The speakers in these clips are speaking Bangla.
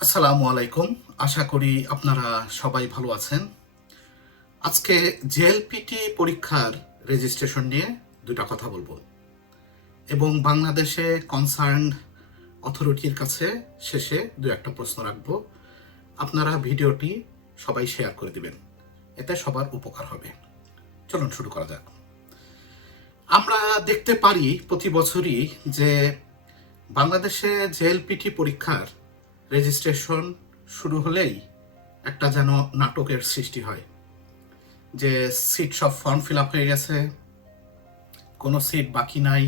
আসসালামু আলাইকুম। আশা করি আপনারা সবাই ভালো আছেন। আজকে জেএলপিটি পরীক্ষার রেজিস্ট্রেশন নিয়ে দুটা কথা বলবো এবং বাংলাদেশে কনসার্নড অথরিটির কাছে শেষে দু একটা প্রশ্ন রাখবো। আপনারা ভিডিওটি সবাই শেয়ার করে দিবেন, এতে সবার উপকার হবে। চলুন শুরু করা যাক। আমরা দেখতে পারি প্রতি বছরই যে বাংলাদেশে জেএলপিটি পরীক্ষার রেজিস্ট্রেশন শুরু হলেই একটা যেন নাটকের সৃষ্টি হয়, যে সিট সব ফর্ম ফিল আপ হয়ে গেছে, কোনো সিট বাকি নাই,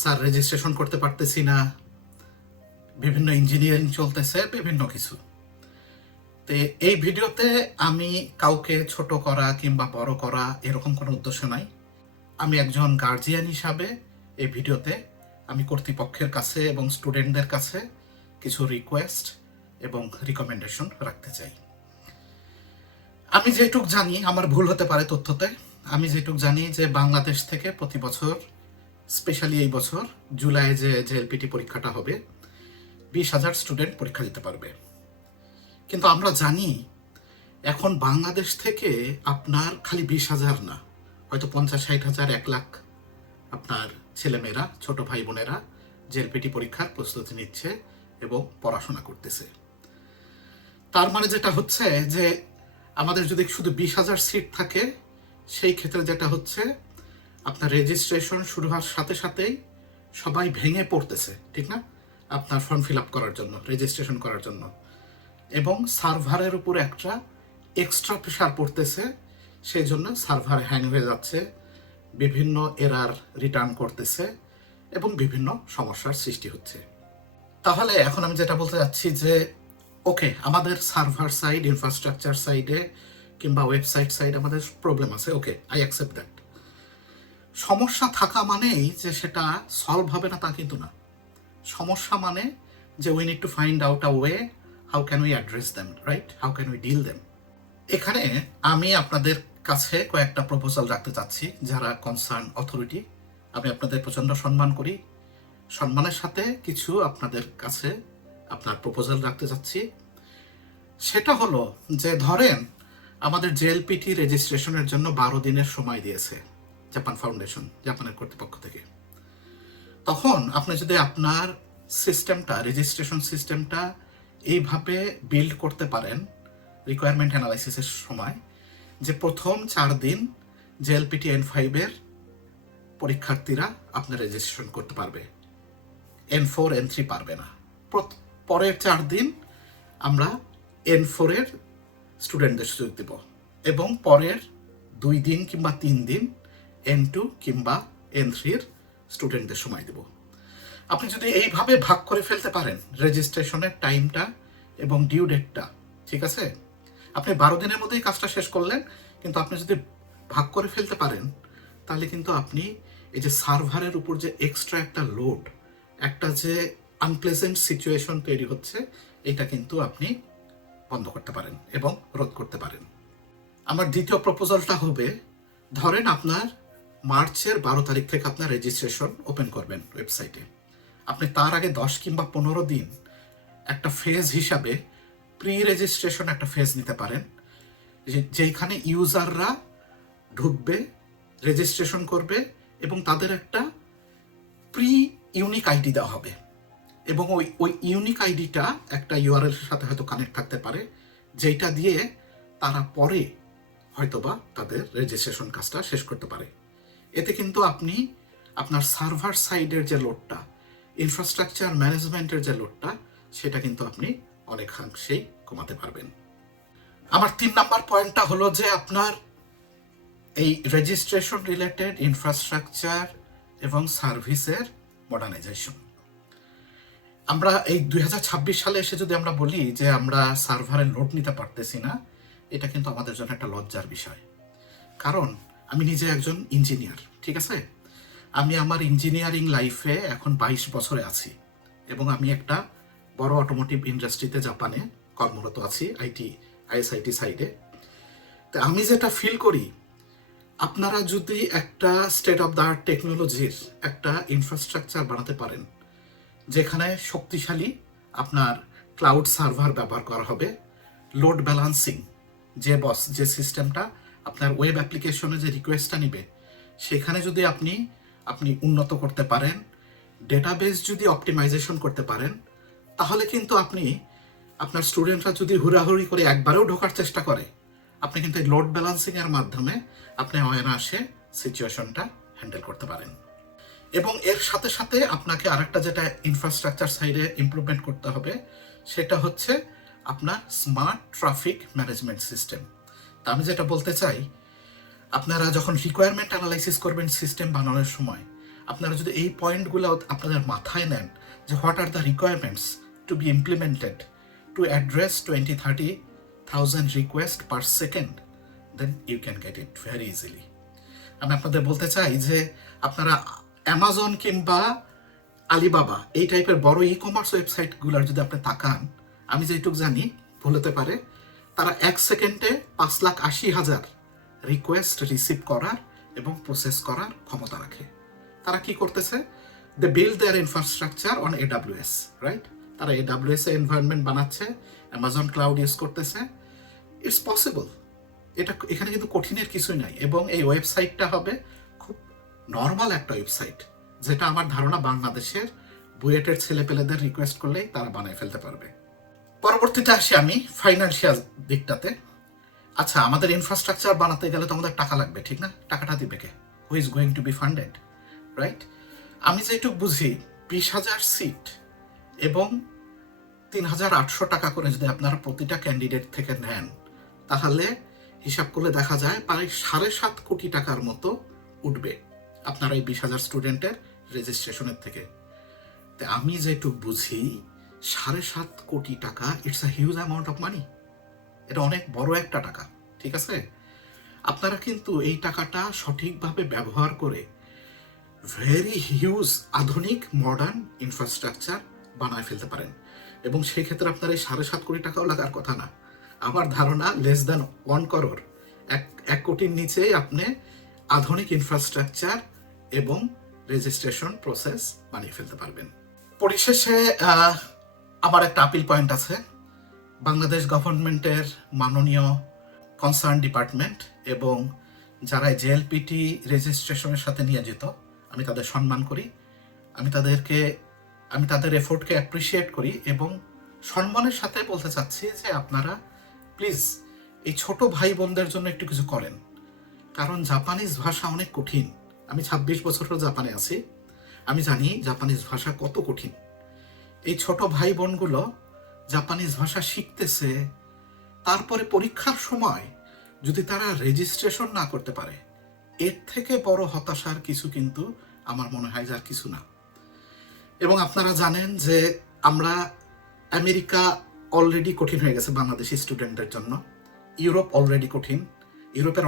স্যার রেজিস্ট্রেশন করতে পারতেছি না, বিভিন্ন ইঞ্জিনিয়ারিং চলতেছে, বিভিন্ন কিছু। তো এই ভিডিওতে আমি কাউকে ছোট করা কিংবা বড় করা এরকম কোনো উদ্দেশ্য নাই। আমি একজন গার্জিয়ান হিসাবে এই ভিডিওতে আমি কর্তৃপক্ষের কাছে এবং স্টুডেন্টদের কাছে কিছু রিকোয়েস্ট এবং রিকমেন্ডেশন রাখতে চাই। আমি যেটুক জানি, আমার ভুল হতে পারে তথ্যতে, আমি যেটুক জানি যে বাংলাদেশ থেকে প্রতি বছর, স্পেশালি এই বছর জুলাইয়ে যে জেএলপিটি পরীক্ষাটা হবে, 20,000 স্টুডেন্ট পরীক্ষা দিতে পারবে। কিন্তু আমরা জানি এখন বাংলাদেশ থেকে আপনার খালি 20,000 না, হয়তো 50-60,000, 1 লাখ আপনার ছেলেমেয়েরা, ছোট ভাই বোনেরা জেএলপিটি পরীক্ষার প্রস্তুতি নিচ্ছে এবং পড়াশোনা করতেছে। তার মানে যেটা হচ্ছে যে আমাদের যদি শুধু 20,000 সিট থাকে, সেই ক্ষেত্রে যেটা হচ্ছে আপনার রেজিস্ট্রেশন শুরু হওয়ার সাথে সাথেই সবাই ভেঙে পড়তেছে, ঠিক না? আপনার ফর্ম ফিল আপ করার জন্য, রেজিস্ট্রেশন করার জন্য, এবং সার্ভারের উপর একটা এক্সট্রা প্রেশার পড়তেছে। সেই জন্য সার্ভার হ্যাং হয়ে যাচ্ছে, বিভিন্ন এরার রিটার্ন করতেছে এবং বিভিন্ন সমস্যার সৃষ্টি হচ্ছে। তাহলে এখন আমি যেটা বলতে চাচ্ছি যে ওকে, আমাদের সার্ভার সাইড, ইনফ্রাস্ট্রাকচার সাইডে কিংবা ওয়েবসাইট সাইড আমাদের প্রবলেম আছে, ওকে, আই অ্যাকসেপ্ট দ্যাট। সমস্যা থাকা মানেই যে সেটা সলভ হবে না তা কিন্তু না। সমস্যা মানে যে we need to find out a way, how can we address them, right? How can we deal them. এখানে আমি আপনাদের কাছে কয়েকটা প্রপোজাল রাখতে চাচ্ছি, যারা কনসার্ন অথরিটি। আমি আপনাদের প্রচণ্ড সম্মান করি, সম্মানের সাথে কিছু আপনাদের কাছে আপনার প্রপোজাল রাখতে চাচ্ছি। সেটা হলো যে ধরেন আমাদের জেএলপিটি রেজিস্ট্রেশনের জন্য 12 দিনের সময় দিয়েছে জাপান ফাউন্ডেশন, জাপানের কর্তৃপক্ষ থেকে। তখন আপনি যদি আপনার সিস্টেমটা, রেজিস্ট্রেশন সিস্টেমটা এইভাবে বিল্ড করতে পারেন রিকোয়ারমেন্ট অ্যানালাইসিসের সময়, যে প্রথম 4 দিন জেএলপিটি N5-এর পরীক্ষার্থীরা আপনার রেজিস্ট্রেশন করতে পারবে, N4 N3 পারবে না। পরের 4 দিন আমরা N4-এর স্টুডেন্টদের সুযোগ দেব এবং পরের 2 দিন কিংবা 3 দিন N2 কিংবা N3-এর স্টুডেন্টদের সময় দেব। আপনি যদি এইভাবে ভাগ করে ফেলতে পারেন রেজিস্ট্রেশনের টাইমটা এবং ডিউ ডেটটা, ঠিক আছে? আপনি 12 দিনের মধ্যেই কাজটা শেষ করলেন, কিন্তু আপনি যদি ভাগ করে ফেলতে পারেন তাহলে কিন্তু আপনি এই যে সার্ভারের উপর যে এক্সট্রা একটা লোড, একটা যে আনপ্লেজেন্ট সিচুয়েশন তৈরি হচ্ছে, এটা কিন্তু আপনি বন্ধ করতে পারেন এবং রোধ করতে পারেন। আমার দ্বিতীয় প্রপোজালটা হবে, ধরেন আপনার মার্চের 12 তারিখ থেকে আপনার রেজিস্ট্রেশন ওপেন করবেন ওয়েবসাইটে। আপনি তার আগে 10 কিংবা 15 দিন একটা ফেজ হিসাবে প্রি রেজিস্ট্রেশন একটা ফেজ নিতে পারেন, যেখানে ইউজাররা ঢুকবে, রেজিস্ট্রেশন করবে এবং তাদের একটা প্রি ইউনিক আইডি দেওয়া হবে এবং ওই ইউনিক আইডিটা একটা ইউআরএল এর সাথে হয়তো কানেক্ট থাকতে পারে, যেটা দিয়ে তারা পরে হয়তোবা তাদের রেজিস্ট্রেশন কাজটা শেষ করতে পারে। এতে কিন্তু আপনি আপনার সার্ভার সাইডের যে লোডটা, ইনফ্রাস্ট্রাকচার ম্যানেজমেন্টের যে লোডটা, সেটা কিন্তু আপনি অনেকাংশেই কমাতে পারবেন। আমার 3 নাম্বার পয়েন্টটা হলো যে আপনার এই রেজিস্ট্রেশন রিলেটেড ইনফ্রাস্ট্রাকচার এবং সার্ভিসের মডার্নাইজেশন। আমরা এই 2026 সালে এসে যদি আমরা বলি যে আমরা সার্ভারের লোড নিতে পারতেছি না, এটা কিন্তু আমাদের জন্য একটা লজ্জার বিষয়। কারণ আমি নিজে একজন ইঞ্জিনিয়ার, ঠিক আছে? আমি আমার ইঞ্জিনিয়ারিং লাইফে এখন 22 বছরে আছি এবং আমি একটা বড় অটোমোটিভ ইন্ডাস্ট্রিতে জাপানে কর্মরত আছি, আইএসআইটি সাইডে। তো আমি যেটা ফিল করি, আপনারা যদি একটা স্টেট অফ দ্য আর্ট টেকনোলজির একটা ইনফ্রাস্ট্রাকচার বানাতে পারেন, যেখানে শক্তিশালী আপনার ক্লাউড সার্ভার ব্যবহার করা হবে, লোড ব্যালান্সিং যে সিস্টেমটা আপনার ওয়েব অ্যাপ্লিকেশনে যে রিকোয়েস্টটা নেবে সেখানে যদি আপনি উন্নত করতে পারেন, ডেটাবেস যদি অপটিমাইজেশন করতে পারেন, তাহলে কিন্তু আপনার স্টুডেন্টরা যদি হুড়াহুড়ি করে একবারেও ঢোকার চেষ্টা করে, আপনি কিন্তু এই লোড ব্যালান্সিংয়ের মাধ্যমে আপনি অনায়াসে সিচুয়েশনটা হ্যান্ডেল করতে পারেন। এবং এর সাথে সাথে আপনাকে আরেকটা যেটা ইনফ্রাস্ট্রাকচার সাইডে ইমপ্রুভমেন্ট করতে হবে, সেটা হচ্ছে আপনার স্মার্ট ট্রাফিক ম্যানেজমেন্ট সিস্টেম। তা আমি যেটা বলতে চাই, আপনারা যখন রিকোয়ারমেন্ট অ্যানালাইসিস করবেন সিস্টেম বানানোর সময়, আপনারা যদি এই পয়েন্টগুলো আপনাদের মাথায় নেন যে what are the requirements to be implemented to address 20-30,000 request per second, then you can get it very easily. আমি আপনাদের বলতে চাই যে আপনারা অ্যামাজন কিংবা আলিবাবা এই টাইপের বড় ই কমার্স ওয়েবসাইটগুলোর যদি আপনি তাকান, আমি যেটুকু জানি, ভুল হতে পারে, তারা 1 সেকেন্ডে 5,80,000 রিকোয়েস্ট রিসিভ করার এবং প্রসেস করার ক্ষমতা রাখে। তারা কি করতেছে? They build their infrastructure on AWS, right? তারা AWS এ এনভায়রনমেন্ট বানাচ্ছে, অ্যামাজন ক্লাউড ইউজ করতেছে। It's possible. এখানে কিন্তু কঠিনের কিছুই নাই। এবং এই ওয়েবসাইটটা হবে খুব নর্মাল একটা ওয়েবসাইট, যেটা আমার ধারণা বাংলাদেশের বুয়েটের ছেলেপেলেদের রিকোয়েস্ট করলেই তারা বানায় ফেলতে পারবে। পরবর্তীতে আসি আমি ফাইন্যান্সিয়াল দিকটাতে। আচ্ছা, আমাদের ইনফ্রাস্ট্রাকচার বানাতে গেলে তো আমাদের টাকা লাগবে, ঠিক না? টাকাটা দিবে কে? Who is going to be funded, right? আমি যেটুকু বুঝি, 20,000 সিট এবং 3,800 টাকা করে যদি আপনারা প্রতিটা ক্যান্ডিডেট থেকে নেন, তাহলে হিসাব করলে দেখা যায় প্রায় 7.5 কোটি টাকার মতো উঠবে আপনারা এই 20,000 স্টুডেন্টের রেজিস্ট্রেশনের থেকে। তো আমি যেটুকু বুঝি, 7.5 কোটি টাকা, it's a huge amount of money. এটা অনেক বড় একটা টাকা, ঠিক আছে? আপনারা কিন্তু এই টাকাটা সঠিকভাবে ব্যবহার করে ভেরি হিউজ আধুনিক মডার্ন ইনফ্রাস্ট্রাকচার বানায় ফেলতে পারেন। এবং সেই ক্ষেত্রে আপনার এই 7.5 কোটি টাকাও লাগার কথা না। আমার ধারণা লেস দ্যান 1 করোড়, 1 কোটির নিচেই আপনি আধুনিক ইনফ্রাস্ট্রাকচার এবং রেজিস্ট্রেশন প্রসেস বানিয়ে ফেলতে পারবেন। পরিশেষে আমার একটা আপিল পয়েন্ট আছে। বাংলাদেশ গভর্নমেন্টের মাননীয় কনসার্ন ডিপার্টমেন্ট এবং যারা জেএলপিটি রেজিস্ট্রেশনের সাথে নিয়োজিত, আমি তাদের সম্মান করি, আমি তাদের এফোর্টকে অ্যাপ্রিসিয়েট করি এবং সম্মানের সাথে বলতে চাচ্ছি যে আপনারা প্লিজ এই ছোট ভাই বোনদের জন্য একটু কিছু করেন। কারণ জাপানিজ ভাষা অনেক কঠিন। আমি 26 বছর জাপানে আছি, আমি জানি জাপানিজ ভাষা কত কঠিন। এই ছোট ভাই বোনগুলো জাপানিজ ভাষা শিখতেছে, তারপরে পরীক্ষার সময় যদি তারা রেজিস্ট্রেশন না করতে পারে, এর থেকে বড় হতাশার কিছু কিন্তু আমার মনে হয় আর কিছু না। এবং আপনারা জানেন যে আমেরিকা অলরেডি কঠিন হয়ে গেছে বাংলাদেশি স্টুডেন্টদের জন্য, ইউরোপ অলরেডি কঠিন। ইউরোপের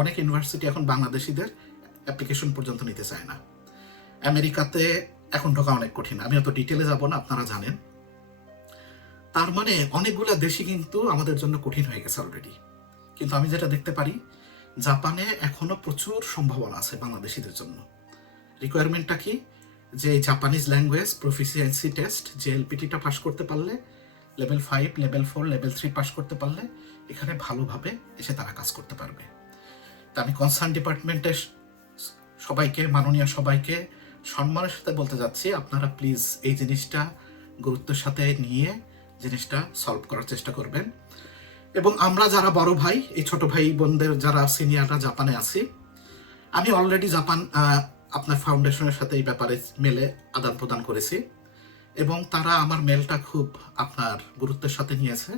অনেক ইউনিভার্সিটি এখন বাংলাদেশিদের অ্যাপ্লিকেশন পর্যন্ত নিতে চায় না। আমেরিকাতে এখন ঢোকা অনেক কঠিন, আমি অত ডিটেলে যাব না, আপনারা জানেন। তার মানে অনেকগুলো দেশই কিন্তু আমাদের জন্য কঠিন হয়ে গেছে অলরেডি। কিন্তু আমি যেটা দেখতে পারি, জাপানে এখনো প্রচুর সম্ভাবনা আছে বাংলাদেশিদের জন্য। রিকোয়ারমেন্টটা কি? যে জাপানিজ ল্যাঙ্গুয়েজ প্রফিসিয়েন্সি টেস্ট জেএলপিটিটা পাস করতে পারলে, লেভেল 5, লেভেল 4, লেভেল 3 পাস করতে পারলে এখানে ভালোভাবে এসে তারা কাজ করতে পারবে। তা আমি কনসার্ন ডিপার্টমেন্টের সবাইকে, মাননীয় সবাইকে সম্মানের সাথে বলতে যাচ্ছি, আপনারা প্লিজ এই জিনিসটা গুরুত্বের সাথে নিয়ে জিনিসটা সলভ করার চেষ্টা করবেন। এবং আমরা যারা বড় ভাই, এই ছোট ভাই বোনদের যারা সিনিয়ররা জাপানে আছি, আমি অলরেডি জাপান আপনার ফাউন্ডেশনের সাথে এই ব্যাপারে মেলে আদান প্রদান করেছি এবং তারা আমার মেলটা খুব আপনার গুরুত্বের সাথে নিয়েছে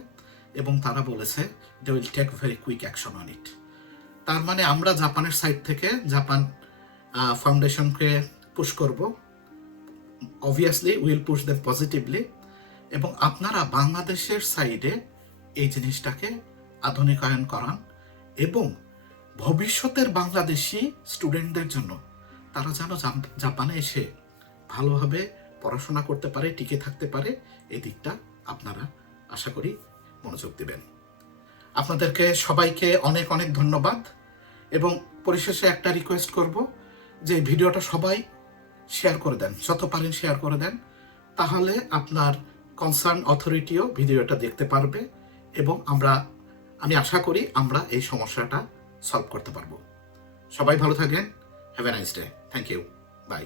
এবং তারা বলেছে they will take very quick action on it. তার মানে আমরা জাপানের সাইড থেকে জাপান ফাউন্ডেশনকে পুশ করব, obviously will push them positively. এবং আপনারা বাংলাদেশের সাইডে এই জিনিসটাকে আধুনিকায়ন করান এবং ভবিষ্যতের বাংলাদেশি স্টুডেন্টদের জন্য তারা যেন জাপানে এসে ভালোভাবে পড়াশোনা করতে পারে, টিকে থাকতে পারে, এই দিকটা আপনারা আশা করি মনোযোগ দিবেন। আপনাদেরকে সবাইকে অনেক অনেক ধন্যবাদ। এবং পরিশেষে একটা রিকোয়েস্ট করব যে ভিডিওটা সবাই শেয়ার করে দেন, যত পারেন শেয়ার করে দেন, তাহলে আপনার কনসার্ন অথরিটিও ভিডিওটা দেখতে পারবে এবং আমি আশা করি আমরা এই সমস্যাটা সলভ করতে পারবো। সবাই ভালো থাকেন। Have a nice day. Thank you. By.